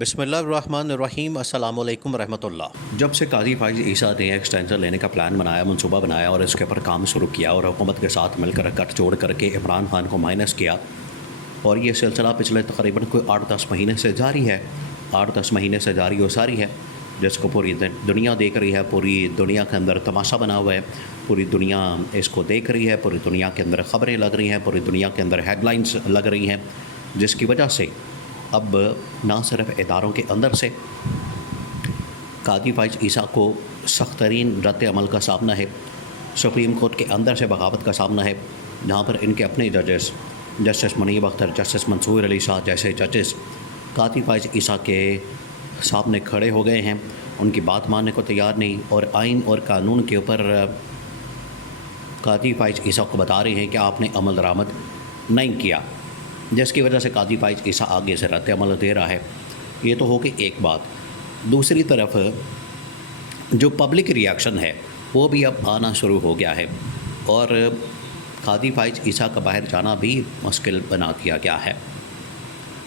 بسم اللہ الرحمن الرحیم، السلام علیکم ورحمۃ اللہ۔ جب سے قاضی فائز عیسیٰ نے ایکسٹینشن لینے کا پلان بنایا، منصوبہ بنایا اور اس کے اوپر کام شروع کیا اور حکومت کے ساتھ مل کر گٹھ جوڑ کر کے عمران خان کو مائنس کیا، اور یہ سلسلہ پچھلے تقریباً کوئی 8-10 مہینے سے جاری ہے، 8-10 مہینے سے جاری و ساری ہے، جس کو پوری دنیا دیکھ رہی ہے، پوری دنیا کے اندر تماشا بنا ہوا ہے، پوری دنیا اس کو دیکھ رہی ہے، پوری دنیا کے اندر خبریں لگ رہی ہیں، پوری دنیا کے اندر ہیڈ لائنز لگ رہی ہیں، جس کی وجہ سے اب نہ صرف اداروں کے اندر سے قاضی فائز عیسیٰ کو سخت ترین رد عمل کا سامنا ہے، سپریم کورٹ کے اندر سے بغاوت کا سامنا ہے، جہاں پر ان کے اپنے ججز جسٹس منیب اختر، جسٹس منصور علی شاہ جیسے ججز قاضی فائز عیسیٰ کے سامنے کھڑے ہو گئے ہیں، ان کی بات ماننے کو تیار نہیں، اور آئین اور قانون کے اوپر قاضی فائز عیسیٰ کو بتا رہے ہیں کہ آپ نے عمل درآمد نہیں کیا، جس کی وجہ سے قاضی فائز عیسیٰ آگے سے رد عمل دے رہا ہے۔ یہ تو ہو گئی ایک بات۔ دوسری طرف جو پبلک ری ایکشن ہے وہ بھی اب آنا شروع ہو گیا ہے، اور قاضی فائز عیسیٰ کا باہر جانا بھی مشکل بنا دیا گیا ہے۔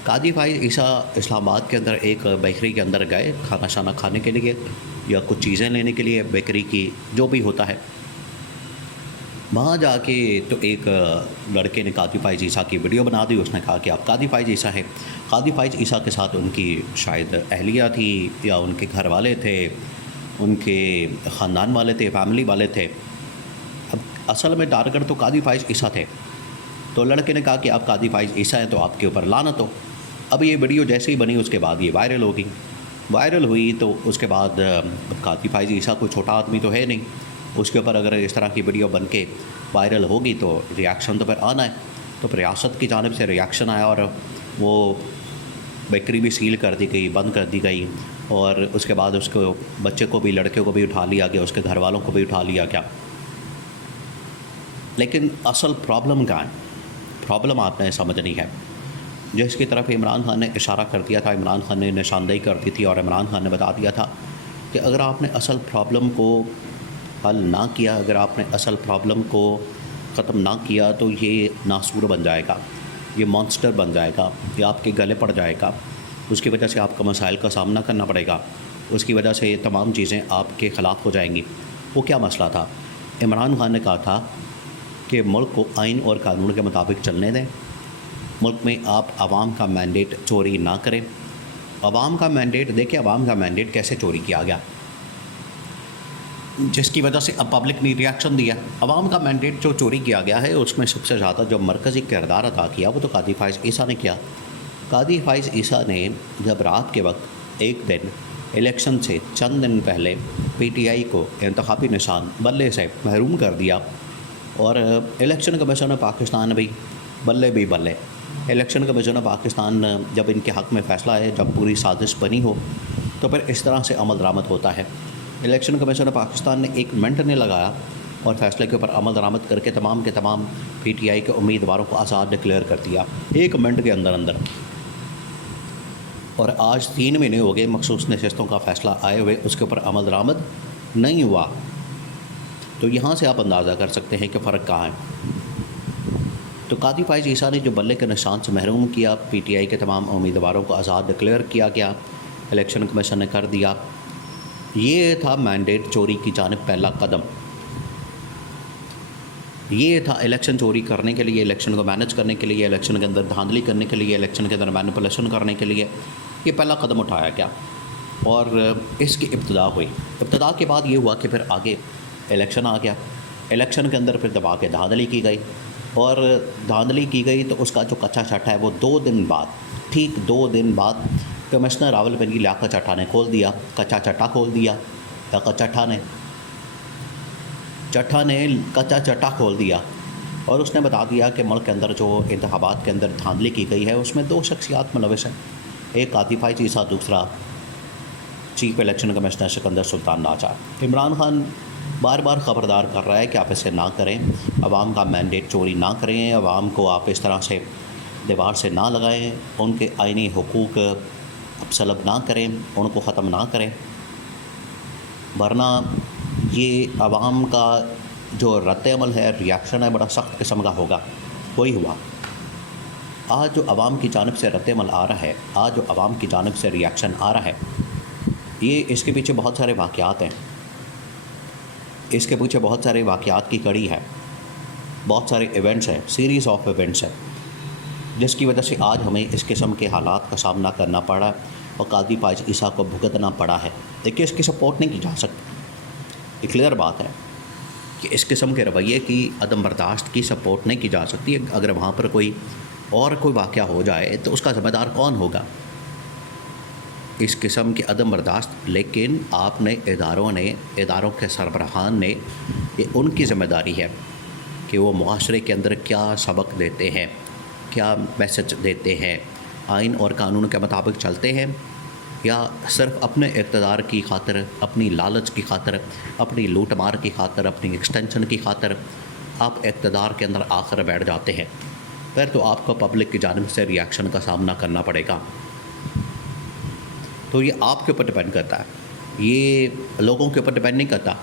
قاضی فائز عیسیٰ اسلام آباد کے اندر ایک بیکری کے اندر گئے کھانا شانا کھانے کے لیے یا کچھ چیزیں لینے کے لیے، بیکری کی جو بھی ہوتا ہے، وہاں جا کے تو ایک لڑکے نے قاضی فائز عیسیٰ کی ویڈیو بنا دی، اس نے کہا کہ آپ قاضی فائز عیسیٰ ہیں۔ قاضی فائز عیسیٰ کے ساتھ ان کی شاید اہلیہ تھی یا ان کے گھر والے تھے، ان کے خاندان والے تھے، فیملی والے تھے۔ اب اصل میں ٹارگٹ تو قاضی فائز عیسیٰ تھے، تو لڑکے نے کہا کہ آپ قاضی فائز عیسیٰ ہیں تو آپ کے اوپر لعنت ہو۔ اب یہ ویڈیو جیسے ہی بنی اس کے بعد یہ وائرل ہو گئی، وائرل ہوئی تو اس کے بعد قاضی فائز عیسیٰ کوئی چھوٹا آدمی تو ہے نہیں، اس کے اوپر اگر اس طرح کی ویڈیو بن کے وائرل ہوگی تو ریاکشن تو پھر آنا ہے۔ تو پھر ریاست کی جانب سے ریاکشن آیا اور وہ بیکری بھی سیل کر دی گئی، بند کر دی گئی، اور اس کے بعد اس کو بچے کو بھی، لڑکے کو بھی اٹھا لیا گیا، اس کے گھر والوں کو بھی اٹھا لیا گیا۔ لیکن اصل پرابلم کیا ہے؟ پرابلم آپ نے سمجھنی ہے، جس کی طرف عمران خان نے اشارہ کر دیا تھا، عمران خان نے نشاندہی کر دی تھی، اور عمران خان نے بتا دیا تھا کہ اگر آپ نے اصل پرابلم کو حل نہ کیا، اگر آپ نے اصل پرابلم کو ختم نہ کیا تو یہ ناسور بن جائے گا، یہ مانسٹر بن جائے گا، یہ آپ کے گلے پڑ جائے گا، اس کی وجہ سے آپ کو مسائل کا سامنا کرنا پڑے گا، اس کی وجہ سے یہ تمام چیزیں آپ کے خلاف ہو جائیں گی۔ وہ کیا مسئلہ تھا؟ عمران خان نے کہا تھا کہ ملک کو آئین اور قانون کے مطابق چلنے دیں، ملک میں آپ عوام کا مینڈیٹ چوری نہ کریں۔ عوام کا مینڈیٹ دیکھیں، عوام کا مینڈیٹ کیسے چوری کیا گیا، جس کی وجہ سے اب پبلک نے ریاکشن دیا۔ عوام کا مینڈیٹ جو چوری کیا گیا ہے اس میں سب سے زیادہ جو مرکزی کردار ادا کیا وہ تو قاضی فائز عیسیٰ نے کیا۔ قاضی فائز عیسیٰ نے جب رات کے وقت ایک دن الیکشن سے چند دن پہلے پی ٹی آئی کو انتخابی نشان بلے سے محروم کر دیا، اور الیکشن کمیشن پاکستان بھی بلے بھی بلے، الیکشن کمیشن پاکستان جب ان کے حق میں فیصلہ ہے، جب پوری سازش بنی ہو تو پھر اس طرح سے عمل درآمد ہوتا ہے۔ الیکشن کمیشن پاکستان نے 1 منٹ نہیں لگایا اور فیصلے کے اوپر عمل درآمد کر کے تمام کے تمام پی ٹی آئی کے امیدواروں کو آزاد ڈکلیئر کر دیا 1 منٹ کے اندر اندر، اور آج 3 مہینے ہو گئے مخصوص نشستوں کا فیصلہ آئے ہوئے، اس کے اوپر عمل درآمد نہیں ہوا۔ تو یہاں سے آپ اندازہ کر سکتے ہیں کہ فرق کہاں ہے۔ تو قاضی فائز عیسیٰ نے جو بلے کے نشان سے محروم کیا، پی ٹی آئی کے تمام امیدواروں کو آزاد ڈکلیئر کیا گیا، الیکشن کمیشن نے کر دیا، یہ تھا مینڈیٹ چوری کی جانب پہلا قدم۔ یہ تھا الیکشن چوری کرنے کے لیے، الیکشن کو مینج کرنے کے لیے، الیکشن کے اندر دھاندلی کرنے کے لیے، الیکشن کے اندر مینپولیشن کرنے کے لیے یہ پہلا قدم اٹھایا گیا، اور اس کی ابتدا ہوئی۔ ابتدا کے بعد یہ ہوا کہ پھر آگے الیکشن آ گیا، الیکشن کے اندر پھر دبا کے دھاندلی کی گئی، اور دھاندلی کی گئی تو اس کا جو کچا چٹا ہے وہ 2 دن بعد، ٹھیک 2 دن بعد کمشنر راولپنڈی لیاقت چٹھا نے کھول دیا، کچا چٹا کھول دیا، لیاقت چٹھا نے کچا چٹا کھول دیا، اور اس نے بتا دیا کہ ملک کے اندر جو انتخابات کے اندر دھاندلی کی گئی ہے اس میں 2 شخصیات ملوث ہیں، ایک قاضی فائز عیسیٰ، دوسرا چیف الیکشن کمشنر سکندر سلطان ناچار۔ عمران خان بار بار خبردار کر رہا ہے کہ آپ اسے نہ کریں، عوام کا مینڈیٹ چوری نہ کریں، عوام کو آپ اس طرح سے دیوار سے نہ لگائیں، ان کے آئینی حقوق سلب نہ کریں، ان کو ختم نہ کریں، ورنہ یہ عوام کا جو رد عمل ہے، ریاکشن ہے، بڑا سخت قسم کا ہوگا۔ وہی ہوا۔ آج جو عوام کی جانب سے رد عمل آ رہا ہے، آج جو عوام کی جانب سے ریاکشن آ رہا ہے، یہ اس کے پیچھے بہت سارے واقعات ہیں، اس کے پیچھے بہت سارے واقعات کی کڑی ہے، بہت سارے ایونٹس ہیں، سیریز آف ایونٹس ہیں، جس کی وجہ سے آج ہمیں اس قسم کے حالات کا سامنا کرنا پڑا اور قاضی فائز عیسیٰ کو بھگتنا پڑا ہے۔ دیکھیے اس کی سپورٹ نہیں کی جا سکتی، یہ کلیئر بات ہے کہ اس قسم کے رویے کی عدم برداشت کی سپورٹ نہیں کی جا سکتی۔ اگر وہاں پر کوئی واقعہ ہو جائے تو اس کا ذمہ دار کون ہوگا؟ اس قسم کی عدم برداشت، لیکن آپ نے اداروں کے سربراہان نے، یہ ان کی ذمہ داری ہے کہ وہ معاشرے کے اندر کیا سبق دیتے ہیں، کیا میسج دیتے ہیں، آئین اور قانون کے مطابق چلتے ہیں یا صرف اپنے اقتدار کی خاطر، اپنی لالچ کی خاطر، اپنی لوٹ مار کی خاطر، اپنی ایکسٹینشن کی خاطر آپ اقتدار کے اندر آ کر بیٹھ جاتے ہیں۔ پھر تو آپ کو پبلک کی جانب سے ریاکشن کا سامنا کرنا پڑے گا۔ تو یہ آپ کے اوپر ڈپینڈ کرتا ہے، یہ لوگوں کے اوپر ڈپینڈ نہیں کرتا۔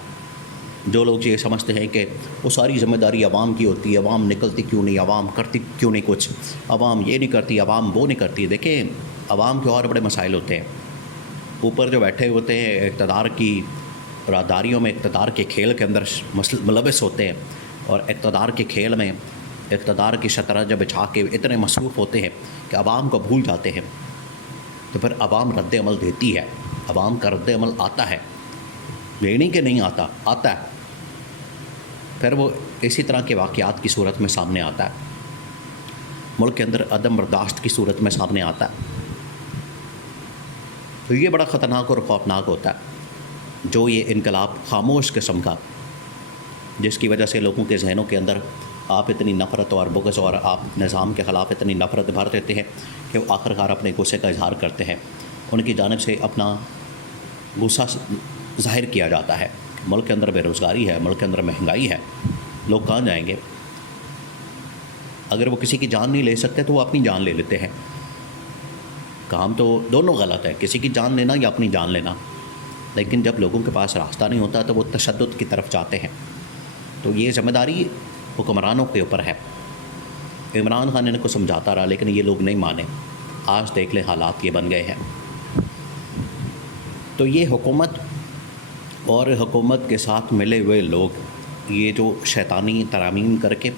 جو لوگ یہ سمجھتے ہیں کہ وہ ساری ذمہ داری عوام کی ہوتی ہے، عوام نکلتی کیوں نہیں، عوام کرتی کیوں نہیں کچھ، عوام یہ نہیں کرتی، عوام وہ نہیں کرتی۔ دیکھیں، عوام کے اور بڑے مسائل ہوتے ہیں، اوپر جو بیٹھے ہوتے ہیں اقتدار کی راداریوں میں، اقتدار کے کھیل کے اندر ملوث ہوتے ہیں، اور اقتدار کے کھیل میں اقتدار کی شطرنج بچھا کے اتنے مصروف ہوتے ہیں کہ عوام کو بھول جاتے ہیں۔ تو پھر عوام رد عمل دیتی ہے، عوام کا رد عمل آتا ہے، یہ نہیں کہ نہیں آتا، آتا ہے۔ پھر وہ اسی طرح کے واقعات کی صورت میں سامنے آتا ہے، ملک کے اندر عدم برداشت کی صورت میں سامنے آتا ہے۔ تو یہ بڑا خطرناک اور خوفناک ہوتا ہے جو یہ انقلاب خاموش قسم کا، جس کی وجہ سے لوگوں کے ذہنوں کے اندر آپ اتنی نفرت اور بغض اور آپ نظام کے خلاف اتنی نفرت بھر دیتے ہیں کہ وہ آخرکار اپنے غصے کا اظہار کرتے ہیں، ان کی جانب سے اپنا غصہ ظاہر کیا جاتا ہے۔ ملک کے اندر بے روزگاری ہے، ملک کے اندر مہنگائی ہے، لوگ کہاں جائیں گے؟ اگر وہ کسی کی جان نہیں لے سکتے تو وہ اپنی جان لے لیتے ہیں۔ کام تو دونوں غلط ہے، کسی کی جان لینا یا اپنی جان لینا، لیکن جب لوگوں کے پاس راستہ نہیں ہوتا تو وہ تشدد کی طرف جاتے ہیں۔ تو یہ ذمہ داری حکمرانوں کے اوپر ہے۔ عمران خان ان کو سمجھاتا رہا لیکن یہ لوگ نہیں مانے، آج دیکھ لیں حالات یہ بن گئے ہیں۔ تو یہ حکومت اور حکومت کے ساتھ ملے ہوئے لوگ، یہ جو شیطانی ترامیم کر کے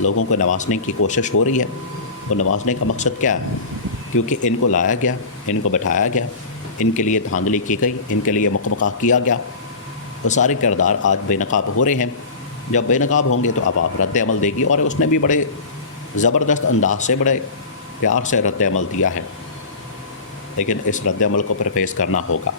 لوگوں کو نوازنے کی کوشش ہو رہی ہے، وہ نوازنے کا مقصد کیا ہے؟ کیونکہ ان کو لایا گیا، ان کو بٹھایا گیا، ان کے لیے دھاندلی کی گئی، ان کے لیے مقمقہ کیا گیا، وہ سارے کردار آج بے نقاب ہو رہے ہیں۔ جب بے نقاب ہوں گے تو اب آپ رد عمل دے گی، اور اس نے بھی بڑے زبردست انداز سے، بڑے پیار سے رد عمل دیا ہے، لیکن اس رد عمل کو پھر فیس کرنا ہوگا۔